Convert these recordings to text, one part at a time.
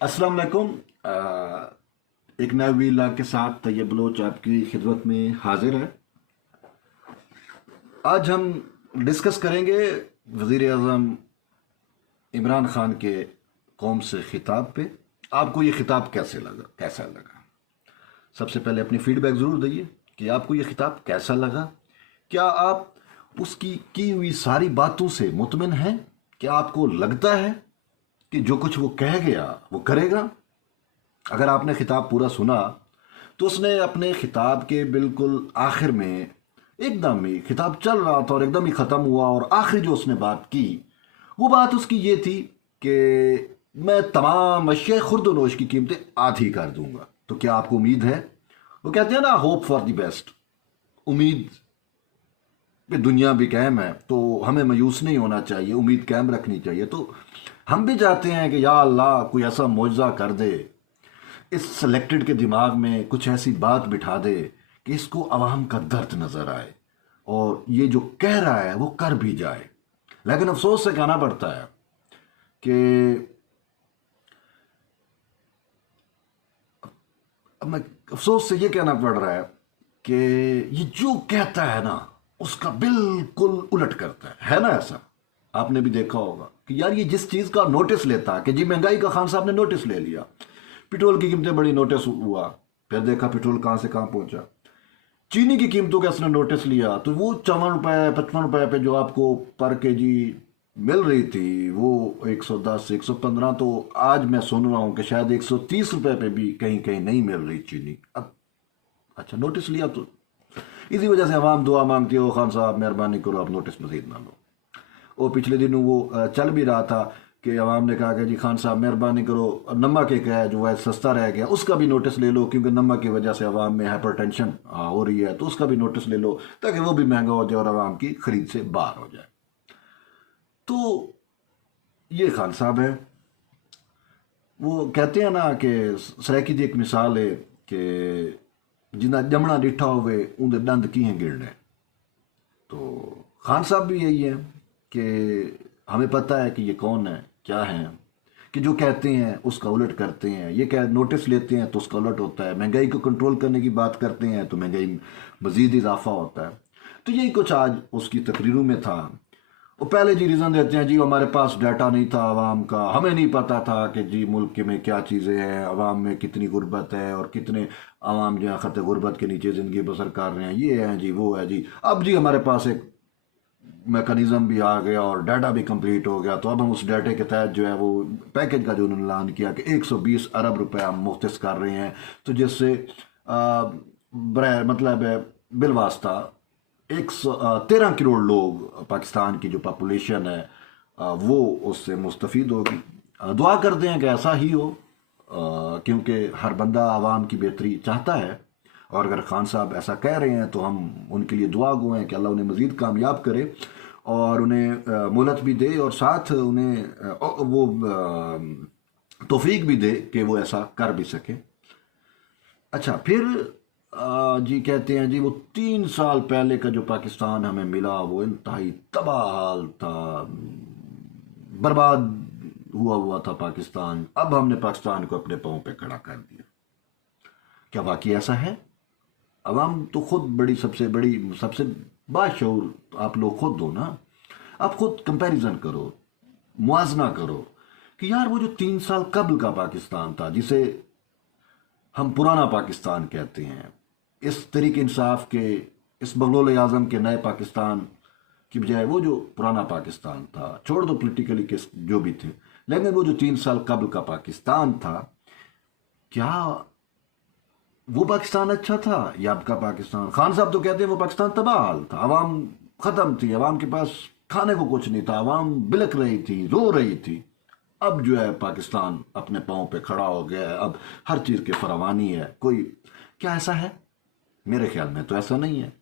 अस्सलाम वालेकुम। एक नए वीला के साथ तैयब बलोच आपकी खिदमत में हाजिर है। आज हम डिस्कस करेंगे वज़ीर आज़म इमरान खान के कौम से खिताब पे। आपको ये खिताब कैसा लगा? सबसे पहले अपनी फीडबैक ज़रूर दइए कि आपको ये खिताब कैसा लगा। क्या आप उसकी की हुई सारी बातों से मुतमिन हैं? क्या आपको लगता है कि जो कुछ वो कह गया वो करेगा? अगर आपने खिताब पूरा सुना तो उसने अपने खिताब के बिल्कुल आखिर में एकदम ही खिताब चल रहा था और एकदम ही ख़त्म हुआ और आखिरी जो उसने बात की वो बात उसकी ये थी कि मैं तमाम अशिया खुर्दनोश की कीमतें आधी कर दूंगा। तो क्या आपको उम्मीद है? वो कहते हैं ना, होप फॉर द बेस्ट। उम्मीद पे दुनिया भी कायम है, तो हमें मायूस नहीं होना चाहिए, उम्मीद कायम रखनी चाहिए। तो हम भी चाहते हैं कि या अल्लाह कोई ऐसा मुआवजा कर दे, इस सिलेक्टेड के दिमाग में कुछ ऐसी बात बिठा दे कि इसको अवाम का दर्द नजर आए और ये जो कह रहा है वो कर भी जाए। लेकिन अफसोस से कहना पड़ता है कि अब मैं अफसोस से ये कहना पड़ रहा है कि ये जो कहता है ना उसका बिल्कुल उलट करता है ना। ऐसा आपने भी देखा होगा कि यार ये जिस चीज का नोटिस लेता है कि जी महंगाई का खान साहब ने नोटिस ले लिया, पेट्रोल की कीमतें बड़ी, नोटिस हुआ, फिर देखा पेट्रोल कहां से कहां पहुंचा। चीनी की कीमतों का इसने नोटिस लिया तो वो 54 रुपए 55 रुपए पे जो आपको पर के जी मिल रही थी वो 110 115, तो आज मैं सुन रहा हूं कि शायद 130 रुपए पे भी कहीं कहीं नहीं मिल रही चीनी। अब अच्छा, नोटिस लिया तो इसी वजह से अवाम दुआ मांगती है, ओ खान साहब मेहरबानी करो आप नोटिस मजीद ना लो। वो पिछले दिनों वो चल भी रहा था कि अवाम ने कहा कि जी खान साहब मेहरबानी करो नमक एक है जो है सस्ता रह गया उसका भी नोटिस ले लो, क्योंकि नमक की वजह से अवाम में हाइपरटेंशन हो रही है, तो उसका भी नोटिस ले लो ताकि वो भी महंगा हो जाए और अवाम की खरीद से बाहर हो जाए। तो ये खान साहब है, वो कहते हैं ना कि सराकी की एक मिसाल है कि जिन्ना जमना डिठा होवे उनके दंद किए गिरने। तो खान साहब भी यही है कि हमें पता है कि ये कौन है, क्या है, कि जो कहते हैं उसका उलट करते हैं। ये क्या नोटिस लेते हैं तो उसका उलट होता है, महंगाई को कंट्रोल करने की बात करते हैं तो महंगाई मजीद इजाफा होता है। तो यही कुछ आज उसकी तकरीरों में था। वो पहले जी रीज़न देते हैं, जी हमारे पास डाटा नहीं था आवाम का, हमें नहीं पता था कि जी मुल्क में क्या चीज़ें हैं, आवाम में कितनी गुर्बत है और कितने आवाम जो है ख़त गुर्बत के नीचे ज़िंदगी बसर कर रहे हैं, ये है जी वो है जी। अब जी हमारे पास एक मैकेनिज्म भी आ गया और डाटा भी कंप्लीट हो गया, तो अब हम उस डाटे के तहत जो है वो पैकेज का जो उन्होंने ऐलान किया कि 120 अरब रुपए हम मुख्तस कर रहे हैं, तो जिससे मतलब है बिलवास्ता 113 करोड़ लोग, पाकिस्तान की जो पॉपुलेशन है वो उससे मुस्तफ़ीद होगी। दुआ करते हैं कि ऐसा ही हो, क्योंकि हर बंदा आवाम की बेहतरी चाहता है, और अगर खान साहब ऐसा कह रहे हैं तो हम उनके लिए दुआ गो हैं कि अल्लाह उन्हें मज़ीद कामयाब करे और उन्हें मोहलत भी दे और साथ उन्हें वो तौफीक भी दे कि वो ऐसा कर भी सके। अच्छा, फिर जी कहते हैं जी वो 3 साल पहले का जो पाकिस्तान हमें मिला वो इंतहाई तबाह हाल था, बर्बाद हुआ हुआ था पाकिस्तान, अब हमने पाकिस्तान को अपने पाँव पे खड़ा कर दिया। क्या वाकई ऐसा है? अवाम तो खुद सबसे बाशऊर आप लोग खुद हो ना। आप खुद कंपैरिजन करो, मुआजना करो कि यार वो जो 3 साल कबल का पाकिस्तान था जिसे हम पुराना पाकिस्तान कहते हैं, इस तरीके इंसाफ के, इस बगलोल आजम के नए पाकिस्तान की बजाय वो जो पुराना पाकिस्तान था, छोड़ दो पॉलिटिकली केस जो भी थे, लेकिन वो जो 3 साल कबल का पाकिस्तान था, क्या वो पाकिस्तान अच्छा था या अब का पाकिस्तान? खान साहब तो कहते हैं वो पाकिस्तान तबाह हाल था, आवाम खत्म थी, आवाम के पास खाने को कुछ नहीं था, आवाम बिलक रही थी, रो रही थी। अब जो है पाकिस्तान अपने पाँव पे खड़ा हो गया है, अब हर चीज़ की फरावानी है। कोई क्या ऐसा है? मेरे ख्याल में तो ऐसा नहीं है।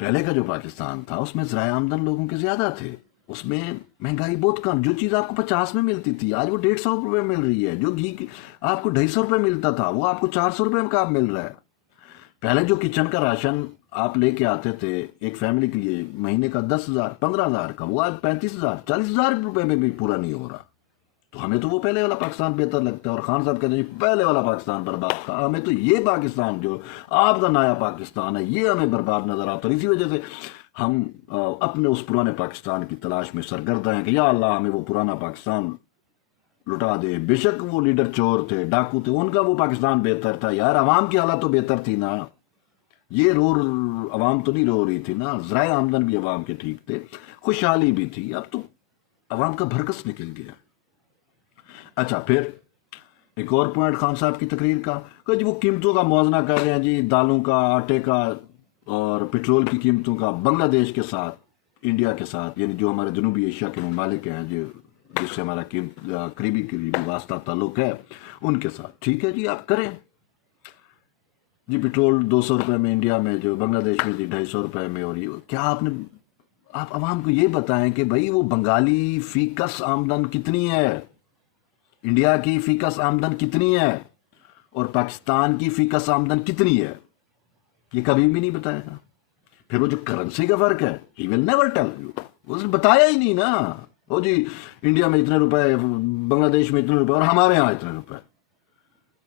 पहले का जो पाकिस्तान था उसमें ज़राए आमदन लोगों के ज़्यादा थे, उसमें महंगाई बहुत कम, जो चीज़ आपको 50 में मिलती थी आज वो 150 रुपये मिल रही है, जो घी आपको 250 रुपये मिलता था वो आपको 400 रुपये का मिल रहा है। पहले जो किचन का राशन आप लेके आते थे एक फैमिली के लिए महीने का 10,000 15,000 का, वो आज 35,000 40,000 रुपये में भी पूरा नहीं हो रहा। तो हमें तो वो पहले वाला पाकिस्तान बेहतर लगता है, और खान साहब कहते हैं जी पहले वाला पाकिस्तान बर्बाद था, हमें तो ये पाकिस्तान जो आपका नया पाकिस्तान है ये हमें बर्बाद नजर आता है। इसी वजह से हम अपने उस पुराने पाकिस्तान की तलाश में सरगर्दा हैं कि या अल्लाह हमें वो पुराना पाकिस्तान लुटा दे। बेशक वो लीडर चोर थे, डाकू थे, उनका वो पाकिस्तान बेहतर था यार, अवाम की हालत तो बेहतर थी ना। ये अवाम तो नहीं रो रही थी ना, ज़राए आमदन भी अवाम के ठीक थे, खुशहाली भी थी। अब तो अवाम का भरकस निकल गया। अच्छा, फिर एक और पॉइंट खान साहब की तकरीर का कि जी वो कीमतों का मुआवजा कर रहे हैं जी, दालों का, आटे का और पेट्रोल की कीमतों का बांग्लादेश के साथ, इंडिया के साथ, यानी जो हमारे जनूबी एशिया के ममालिक हैं जो जिससे हमारा करीबी करीबी वास्ता ताल्लुक है उनके साथ। ठीक है जी, आप करें जी। पेट्रोल 200 रुपये में इंडिया में, जो बांग्लादेश में जी 250 रुपये में। और ये क्या आप आवाम को ये बताएं कि भाई वो बंगाली फीकस आमदन कितनी है, इंडिया की फीकस आमदन कितनी है, और पाकिस्तान की फीकस आमदन कितनी है, ये कभी भी नहीं बताएगा। फिर वो जो करेंसी का फर्क है, he will never tell you, उसने बताया ही नहीं ना। वो जी इंडिया में इतने रुपए, बांग्लादेश में इतने रुपए और हमारे यहाँ इतने रुपए।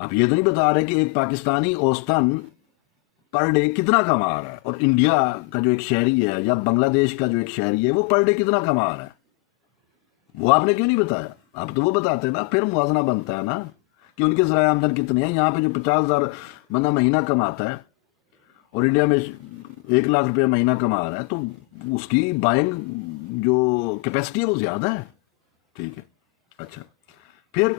अब ये तो नहीं बता रहे कि एक पाकिस्तानी औसतन पर डे कितना कमा रहा है, और इंडिया का जो एक शहरी है या बांग्लादेश का जो एक शहरी है वो पर डे कितना कमा रहा है। वो आपने क्यों नहीं बताया? आप तो वो बताते ना, फिर मुआवजा बनता है ना कि उनके ज़राए आमदन कितने हैं। यहाँ पे जो 50,000 बंदा महीना कमाता है और इंडिया में 1 लाख रुपया महीना कमा रहा है, तो उसकी बाइंग जो कैपेसिटी है वो ज़्यादा है। ठीक है। अच्छा, फिर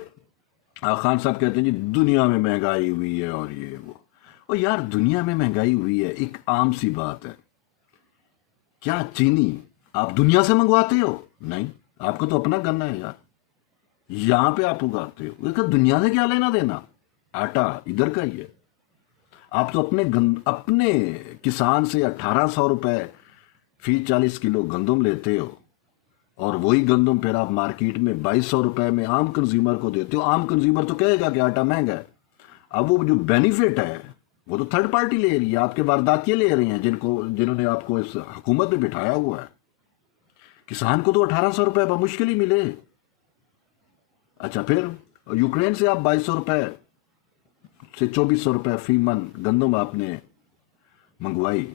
खान साहब कहते हैं जी दुनिया में महंगाई हुई है और ये वो। और यार दुनिया में महंगाई हुई है एक आम सी बात है। क्या चीनी आप दुनिया से मंगवाते हो? नहीं, आपको तो अपना गन्ना है यार, यहां पे आप उगाते हो, इसका दुनिया से क्या लेना देना। आटा इधर का ही है। आप तो अपने किसान से 1800 रुपए फी 40 किलो गंदम लेते हो, और वही गंदम फिर आप मार्केट में 2200 रुपए में आम कंज्यूमर को देते हो। आम कंज्यूमर तो कहेगा कि आटा महंगा है। अब वो जो बेनिफिट है वो तो थर्ड पार्टी ले रही है, आपके वारदातियां ले रही हैं जिन्होंने आपको इस हुकूमत में बिठाया हुआ है। किसान को तो 1800 रुपए मुश्किल ही मिले। अच्छा, फिर यूक्रेन से आप 2200 रुपए से 2400 रुपए फी मन गंदम आपने मंगवाई।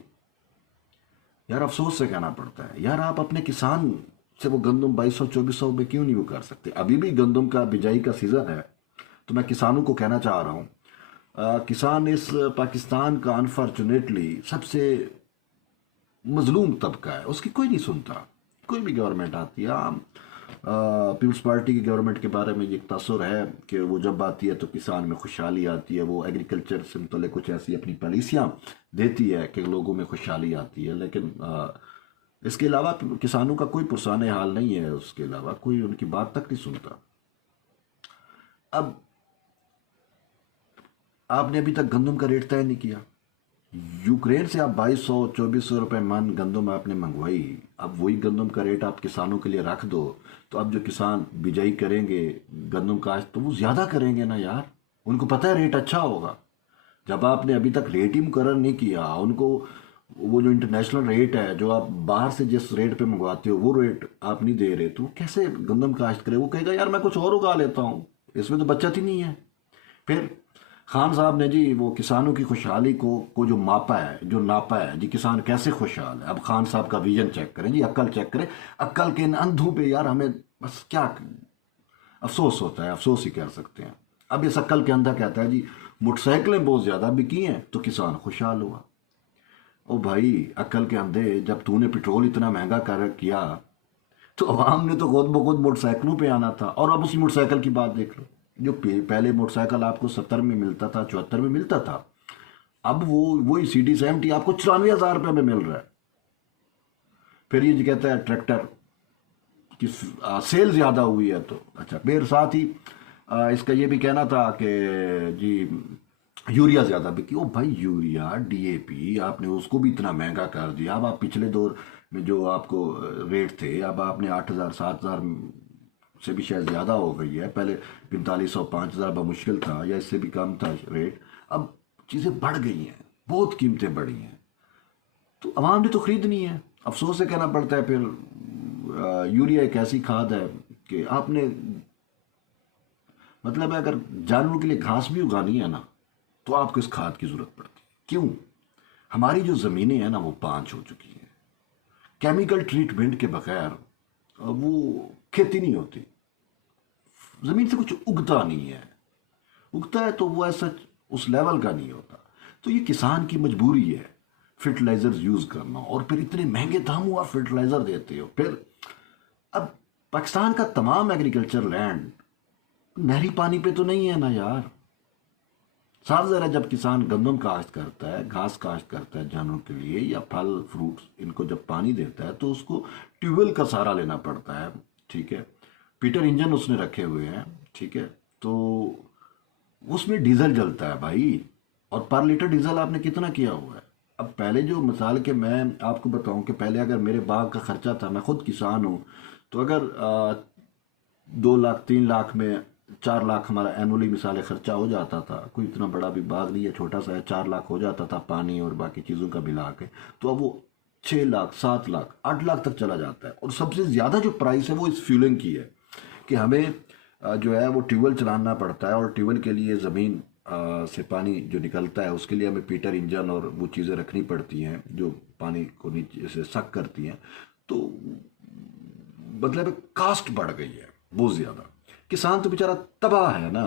यार अफसोस से कहना पड़ता है यार, आप अपने किसान से वो गंदम 2200-2400 में क्यों नहीं वो कर सकते? अभी भी गंदम का बिजाई का सीजन है, तो मैं किसानों को कहना चाह रहा हूँ, किसान इस पाकिस्तान का अनफॉर्चुनेटली सबसे मजलूम तबका है, उसकी कोई नहीं सुनता। कोई भी गवर्नमेंट आती है, पीपल्स पार्टी की गवर्नमेंट के बारे में ये तासुर है कि वो जब आती है तो किसान में खुशहाली आती है, वो एग्रीकल्चर से मुतल्लिक कुछ ऐसी अपनी पॉलिसियाँ देती है कि लोगों में खुशहाली आती है, लेकिन इसके अलावा किसानों का कोई पुरसाने हाल नहीं है, उसके अलावा कोई उनकी बात तक नहीं सुनता। अब आपने अभी तक गंदम का रेट तय नहीं किया। यूक्रेन से आप 2200-2400 रुपए मन गंदम आपने मंगवाई, अब वही गंदम का रेट आप किसानों के लिए रख दो, तो अब जो किसान बिजाई करेंगे गंदम काश्त, तो वो ज़्यादा करेंगे ना यार, उनको पता है रेट अच्छा होगा। जब आपने अभी तक रेट ही मुकर्रर नहीं किया, उनको वो जो इंटरनेशनल रेट है, जो आप बाहर से जिस रेट पे मंगवाते हो वो रेट आप नहीं दे रहे, तो कैसे गंदम काश्त करे? वो कहेगा यार मैं कुछ और उगा लेता हूँ, इसमें तो बचत ही नहीं है। फिर खान साहब ने जी वो किसानों की खुशहाली को जो मापा है, जो नापा है जी, किसान कैसे खुशहाल है। अब खान साहब का विजन चेक करें जी, अक्ल चेक करें। अक्ल के इन अंधों पे यार हमें बस क्या अफसोस होता है, अफसोस ही कह सकते हैं। अब इस अक्ल के अंधा कहता है जी मोटरसाइकिलें बहुत ज़्यादा बिकी हैं तो किसान खुशहाल हुआ। ओ भाई अक्ल के अंधे, जब तूने पेट्रोल इतना महंगा कर किया तो अवाम ने तो खुद ब खुद मोटरसाइकिलों पे आना था। और अब उसी मोटरसाइकिल की बात देख लो, जो पहले मोटरसाइकिल आपको 70 में मिलता था, 74 में मिलता था, अब वही CD70 आपको 94,000 रुपये में मिल रहा है। फिर ये जो कहता है ट्रैक्टर की सेल ज़्यादा हुई है, तो अच्छा, फिर साथ ही इसका ये भी कहना था कि जी यूरिया ज़्यादा बिकी। ओ भाई यूरिया DAP आपने उसको भी इतना महंगा कर दिया। अब आप पिछले दौर में जो आपको रेट थे, अब आपने 8,000-7,000 से भी शायद ज़्यादा हो गई है। पहले 4,500-5,000 मुश्किल था, या इससे भी कम था रेट। अब चीज़ें बढ़ गई हैं, बहुत कीमतें बढ़ी हैं, तो अवाम ने तो ख़रीदनी है। अफसोस से कहना पड़ता है। फिर यूरिया एक ऐसी खाद है कि आपने मतलब है अगर जानवरों के लिए घास भी उगानी है ना तो आपको इस खाद की ज़रूरत पड़ती है। क्यों? हमारी जो ज़मीनें हैं ना वो पांच हो चुकी हैं। केमिकल ट्रीटमेंट के बगैर वो खेती नहीं होती। ज़मीन से कुछ उगता नहीं है, उगता है तो वो ऐसा उस लेवल का नहीं होता। तो ये किसान की मजबूरी है फर्टिलाइजर्स यूज़ करना, और फिर इतने महंगे दामों आप फर्टिलाइज़र देते हो। फिर अब पाकिस्तान का तमाम एग्रीकल्चर लैंड नहरी पानी पे तो नहीं है ना यार। साफ ज़रा जब किसान गंदम काश्त करता है, घास काश्त करता है जानवरों के लिए, या फल फ्रूट्स इनको जब पानी देता है तो उसको ट्यूबवेल का सहारा लेना पड़ता है। ठीक है, पीटर इंजन उसने रखे हुए हैं। ठीक है, तो उसमें डीजल जलता है भाई, और पर लीटर डीजल आपने कितना किया हुआ है। अब पहले जो मिसाल के मैं आपको बताऊं कि पहले अगर मेरे बाग का खर्चा था, मैं खुद किसान हूं, तो अगर 2 लाख 3 लाख में 4 लाख हमारा एनुअली मिसाल खर्चा हो जाता था। कोई इतना बड़ा भी बाग नहीं है, छोटा सा है, 4 लाख हो जाता था पानी और बाकी चीज़ों का मिला के। तो अब वो 6 लाख 7 लाख 8 लाख तक चला जाता है। और सबसे ज़्यादा जो प्राइस है वो इस फ्यूलिंग की है कि हमें जो है वो ट्यूबवेल चलाना पड़ता है, और ट्यूबवेल के लिए ज़मीन से पानी जो निकलता है उसके लिए हमें पीटर इंजन और वो चीज़ें रखनी पड़ती हैं जो पानी को नीचे से सक करती हैं। तो मतलब कास्ट बढ़ गई है बहुत ज़्यादा। किसान तो बेचारा तबाह है ना।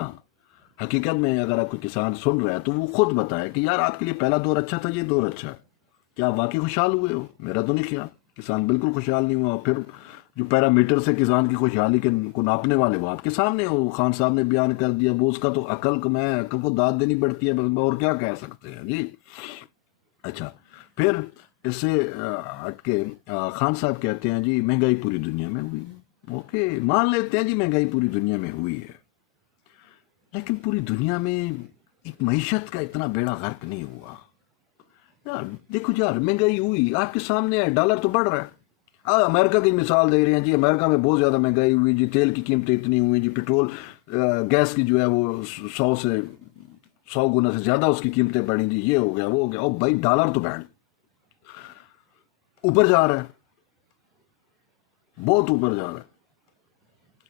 हकीकत में अगर आपको किसान सुन रहा है तो वो खुद बताए कि यार आपके लिए पहला दौर अच्छा था, ये दौर अच्छा है। क्या आप वाकई खुशहाल हुए हो? मेरा तो नहीं ख्याल। किसान बिल्कुल खुशहाल नहीं हुआ। फिर जो पैरामीटर से किसान की खुशहाली के को नापने वाले वो आपके सामने हो, खान साहब ने बयान कर दिया। वो उसका तो अकल को दाद देनी पड़ती है, और क्या कह सकते हैं जी। अच्छा, फिर इससे हटके खान साहब कहते हैं जी महंगाई पूरी दुनिया में हुई। ओके, मान लेते हैं जी महंगाई पूरी दुनिया में हुई है, लेकिन पूरी दुनिया में एक मईशत का इतना बेड़ा गर्क नहीं हुआ यार। देखो यार, महंगाई हुई आपके सामने है, डॉलर तो बढ़ रहा है। अमेरिका की मिसाल दे रहे हैं जी, अमेरिका में बहुत ज़्यादा महंगाई हुई जी, तेल की कीमतें इतनी हुई जी, पेट्रोल गैस की जो है वो 100 गुना से ज़्यादा उसकी कीमतें बढ़ी जी, ये हो गया वो हो गया। और भाई डॉलर तो बैंड ऊपर जा रहा है, बहुत ऊपर जा रहा है।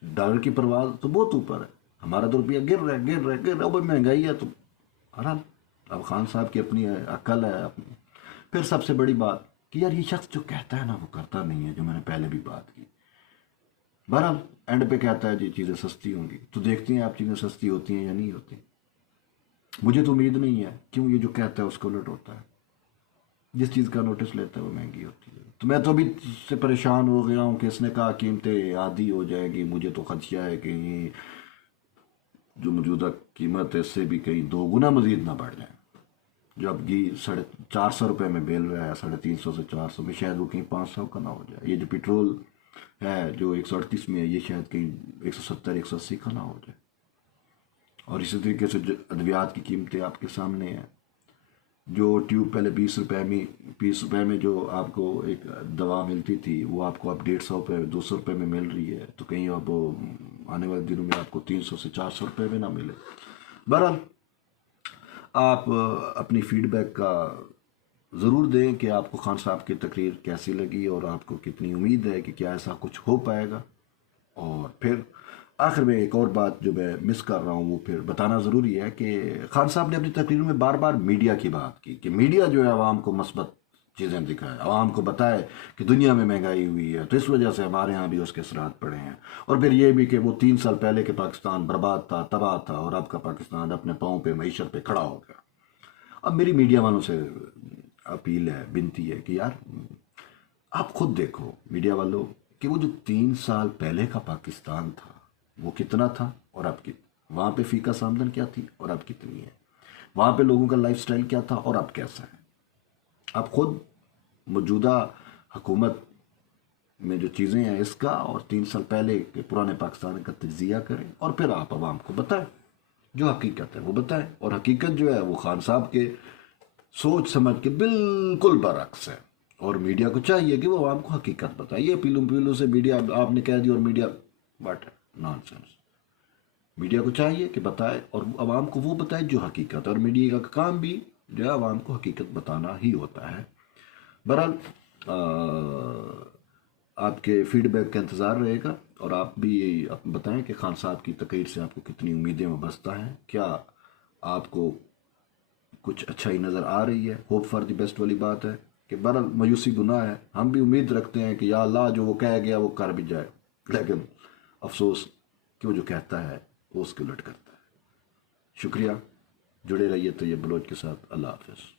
डॉलर की परवाह तो बहुत ऊपर है, हमारा तो रुपया गिर रहा है गिर रहा है गिर रहा है। भाई महंगाई है तो आराम। अब खान साहब की अपनी अक्ल है अपनी। फिर सबसे बड़ी बात कि यार ये शख्स जो कहता है ना वो करता नहीं है, जो मैंने पहले भी बात की। बहरहाल एंड पे कहता है जी चीज़ें सस्ती होंगी, तो देखते हैं आप चीज़ें सस्ती होती हैं या नहीं होती। मुझे तो उम्मीद नहीं है, क्यों ये जो कहता है उसको उलट होता है। जिस चीज़ का नोटिस लेता है वो महंगी होती है। तो मैं तो अभी से परेशान हो गया हूँ कि इसने कहा कीमतें आधी हो जाएगी। मुझे तो खदशा है कि ये जो मौजूदा कीमत है इससे भी कहीं 2 गुना मजीद ना बढ़ जाए। जो अब घी 450 रुपये में बेल रहा है, 350 से 400 में, शायद वो कहीं 500 का ना हो जाए। ये जो पेट्रोल है जो 138 में है, ये शायद कहीं 170 180 का ना हो जाए। और इसी तरीके से जो अद्वियात की कीमतें आपके सामने हैं, जो ट्यूब पहले 20 रुपये में जो आपको एक दवा मिलती थी वो आपको अब 150 रुपये 200 रुपये में मिल रही है। तो कहीं अब आने वाले दिनों में आपको 300 से 400 रुपये में ना मिले। बहरहाल आप अपनी फीडबैक का ज़रूर दें कि आपको खान साहब की तकरीर कैसी लगी और आपको कितनी उम्मीद है कि क्या ऐसा कुछ हो पाएगा। और फिर आखिर में एक और बात जो मैं मिस कर रहा हूँ वो फिर बताना ज़रूरी है कि खान साहब ने अपनी तकरीर में बार बार मीडिया की बात की कि मीडिया जो है आवाम को मस्बत चीज़ें दिखाए, आवाम को बताए कि दुनिया में महंगाई हुई है तो इस वजह से हमारे यहाँ भी उसके असरात पड़े हैं। और फिर ये भी कि वो 3 साल पहले के पाकिस्तान बर्बाद था, तबाह था, और अब का पाकिस्तान अपने पाँव पे मईशत पे खड़ा हो गया। अब मेरी मीडिया वालों से अपील है, विनती है कि यार आप खुद देखो मीडिया वालों कि वो जो 3 साल पहले का पाकिस्तान था वो कितना था और अब वहाँ पे फीका सामदन क्या थी और अब कितनी है। वहाँ पे लोगों का लाइफस्टाइल क्या था और अब कैसा है। आप खुद मौजूदा हुकूमत में जो चीज़ें हैं इसका और 3 साल पहले के पुराने पाकिस्तान का तजिया करें, और फिर आप आवाम को बताएं जो हकीकत है वो बताएं। और हकीकत जो है वो खान साहब के सोच समझ के बिल्कुल बरअक्स है। और मीडिया को चाहिए कि वो आवाम को हकीकत बताए। ये पीलू से मीडिया आपने कह दिया और मीडिया वाट नॉनसेंस। मीडिया को चाहिए कि बताए और आवाम को वो बताए जो हकीकत है, और मीडिया का काम भी जो है आवाम को हकीकत बताना ही होता है। बहरहाल आपके फीडबैक का इंतज़ार रहेगा। और आप भी आप बताएं कि खान साहब की तकरीर से आपको कितनी उम्मीदें वाबस्ता हैं, क्या आपको कुछ अच्छाई नज़र आ रही है? होप फॉर द बेस्ट वाली बात है कि बहरहाल मायूसी गुनाह है, हम भी उम्मीद रखते हैं कि या अल्लाह जो वो कह गया वो कर भी जाए, लेकिन अफसोस कि वो जो कहता है वो उसके उलट करता है। शुक्रिया, जुड़े रहिए तैयब बलोच के साथ। अल्लाह हाफिज़।